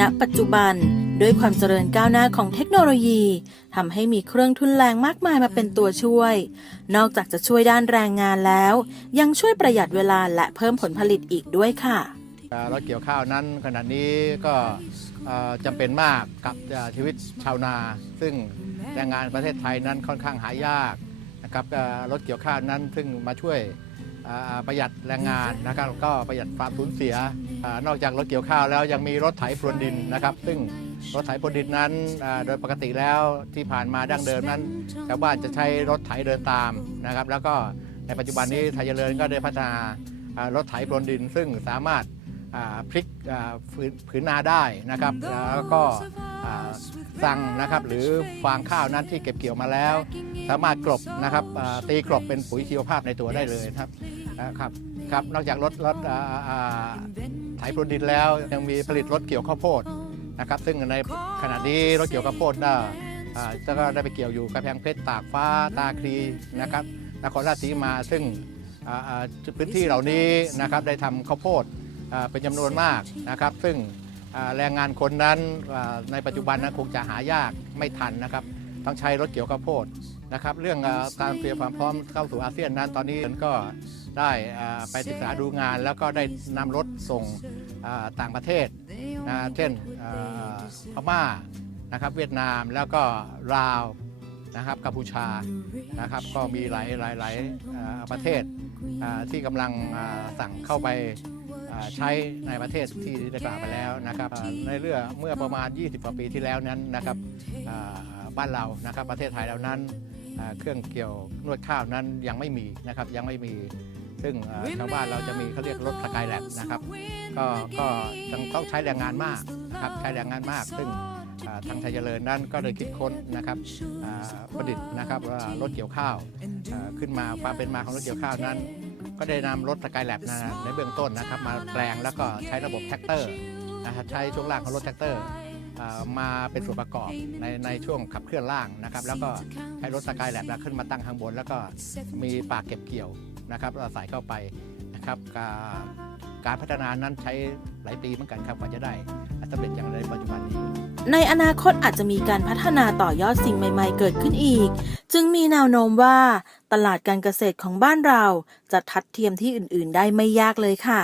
ณปัจจุบันด้วยความเจริญก้าวหน้าของเทคโนโลยีทำให้มีเครื่องทุนแรงมากมายมาเป็นตัวช่วย นอกจากจะช่วยด้านแรงงานแล้ว ยังช่วยประหยัดเวลาและเพิ่มผลผลิตอีกด้วยค่ะรถเกี่ยวข้าวนั้นขณะนี้ก็จำเป็นมากกับชีวิตชาวนา ซึ่งแรงงานประเทศไทยนั้นค่อนข้างหายากนะครับรถเกี่ยวข้าวนั้นซึ่งมาช่วย ประหยัดแรงงานนะครับแล้วก็ประหยัดความสูญเสียอนอกจากรถเกี่ยวข้าวแล้วยังมีรถไถพรวนดินนะครับ ซึ่งรถไถพรวนดินนั้นโดยปกติแล้วที่ผ่านมาดั้งเดิมนั้นชาวบ้านจะใช้รถไถเดินตามนะครับ แล้วก็ในปัจจุบันนี้ไทยเจริญก็ได้พัฒนารถไถพรวนดิน ซึ่งสามารถพลิกผืนนนาได้นะครับ แล้วก็สั่งนะครับหรือฟางข้าวนั้นที่เก็บเกี่ยวมาแล้ว สามารถกลบนะครับตีกลบเป็นปุ๋ยชีวภาพในตัวได้เลยครับ นะครับครับนอกจากรถรถไถพรวนดินแล้วยังมีผลิตรถเกี่ยวข้าวโพดนะครับ ซึ่งในขณะนี้รถเกี่ยวข้าวโพดน่ะอ่าก็ได้ไปเกี่ยวอยู่กระแพงเพชรตากฟ้าตาคลีนะครับนครราชสีมาซึ่งพื้นที่เหล่านี้นะครับได้ทำข้าวโพดเป็นจำนวนมากนะครับ ซึ่งแรงงานคนนั้นในปัจจุบันนั้นคงจะหายากไม่ทันนะครับ ต้องใช้รถเกี่ยวข้าวโพดนะครับ เรื่องการเตรียมความพร้อมเข้าสู่อาเซียนนั้นตอนนี้ก็ ได้ไปศึกษาดูงาน แล้วก็ได้นำรถส่งต่างประเทศนะเช่นพม่านะครับเวียดนามแล้วก็ลาวนะครับกัมพูชานะครับก็มีหลายหลายหลายประเทศที่กำลังสั่งเข้าไปใช้ในประเทศที่ได้กล่าวไปแล้วนะครับในเรื่องเมื่อประมาณ 20กว่าปีที่แล้วนั้นนะครับบ้านเรานะครับประเทศไทยเรานั้นเครื่องเกี่ยวนวดข้าวนั้นยังไม่มีนะครับยังไม่มี ซึ่งอ่าชาวบ้านเราจะมีเขาเรียกรถสกายแลบนะครับ ก็ก็ต้องต้องใช้แรงงานมากนะครับใช้แรงงานมาก ซึ่งอ่าทางไทยเจริญนั้นก็เลยคิดค้นนะครับอ่าประดิษฐ์นะครับว่ารถเกี่ยวข้าวอ่าขึ้นมาความเป็นมาของรถเกี่ยวข้าวนั้น ก็ได้นำรถสกายแลบนะในเบื้องต้นนะครับ มาแปลงแล้วก็ใช้ระบบแท็กเตอร์นะครับใช้ช่วงล่างของรถแท็กเตอร์อ่ามาเป็นส่วนประกอบในในช่วงขับเคลื่อนล่างนะครับ แล้วก็ใช้รถสกายแลบขึ้นมาตั้งข้างบน แล้วก็มีปากเก็บเกี่ยว นะครับเราใส่เข้าไปนะครับการการพัฒนานั้นใช้หลายปีเหมือนกันครับกว่าจะได้สำเร็จอย่างในปัจจุบันนี้ ในอนาคตอาจจะมีการพัฒนาต่อยอดสิ่งใหม่ ๆ เกิดขึ้นอีก จึงมีแนวโน้มว่า ตลาดการเกษตรของบ้านเรา จะทัดเทียมที่อื่น ๆ ได้ไม่ยากเลยค่ะ